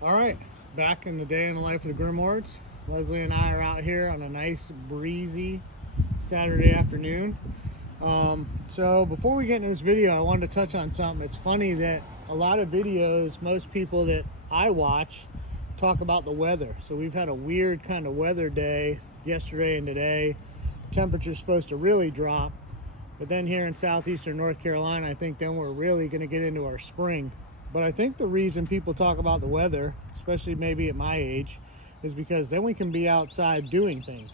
All right, back in the day in the life of the Grimoires. Leslie and I are out here on a nice breezy Saturday afternoon. So before we get into this video, I wanted to touch on something. It's funny that a lot of videos, most people that I watch talk about the weather. So we've had a weird kind of weather day yesterday and today. Temperature's supposed to really drop, but then here in southeastern North Carolina, I think then we're really going to get into our spring. But I think the reason people talk about the weather, especially maybe at my age, is because then we can be outside doing things.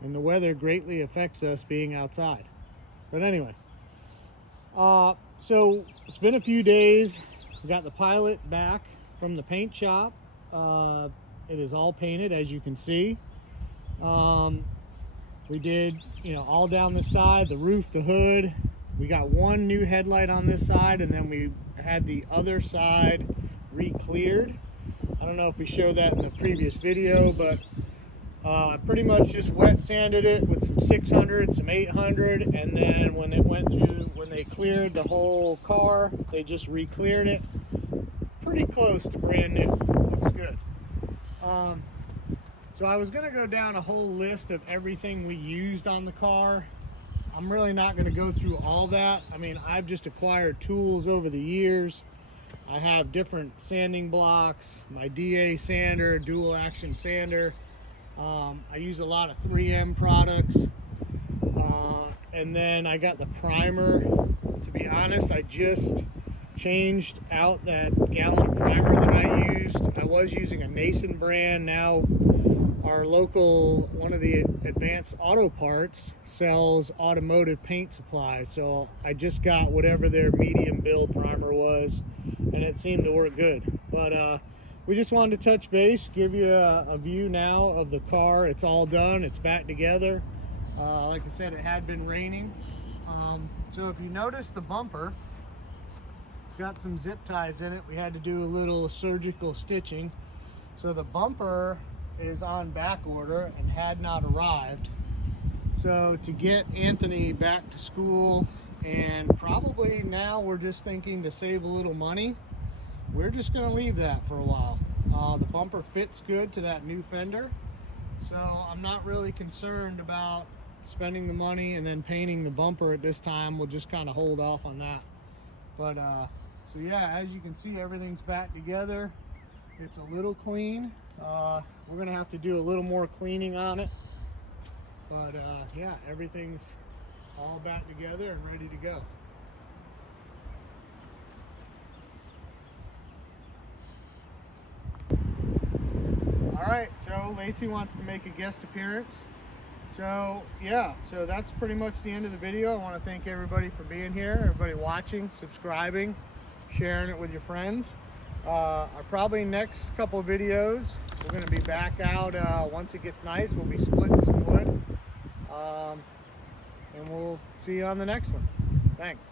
And the weather greatly affects us being outside. But anyway, so it's been a few days. We got the Pilot back from the paint shop. It is all painted, as you can see. We did, all down the side, the roof, the hood. We got one new headlight on this side, and then we had the other side re-cleared. I don't know if we showed that in the previous video, but I pretty much just wet sanded it with some 600, some 800, and then when they cleared the whole car, they just re-cleared it. Pretty close to brand new. Looks good. So I was going to go down a whole list of everything we used on the car. I'm really not going to go through all that. I mean, I've just acquired tools over the years. I have different sanding blocks, my DA sander, dual action sander. I use a lot of 3M products. And then I got the primer. To be honest, I just changed out that gallon primer that I used. I was using a Nason brand. Now our local, one of the Advanced Auto Parts, sells automotive paint supplies. So I just got whatever their medium build primer was, and it seemed to work good. But we just wanted to touch base, give you a view now of the car. It's all done, it's back together. Like I said, it had been raining. So if you notice the bumper, it's got some zip ties in it. We had to do a little surgical stitching. So the bumper is on back order and had not arrived. So to get Anthony back to school, and probably now we're just thinking to save a little money, we're just going to leave that for a while. The bumper fits good to that new fender, so I'm not really concerned about spending the money and then painting the bumper at this time. We'll just kind of hold off on that. But so yeah, as you can see, everything's back together. It's a little clean. We're gonna have to do a little more cleaning on it, but yeah, everything's all back together and ready to go. All right, so Lacey wants to make a guest appearance. So yeah, so that's pretty much the end of the video. I want to thank everybody for being here, everybody watching, subscribing, sharing it with your friends. Our probably next couple of videos, we're going to be back out once it gets nice. We'll be splitting some wood, and we'll see you on the next one. Thanks.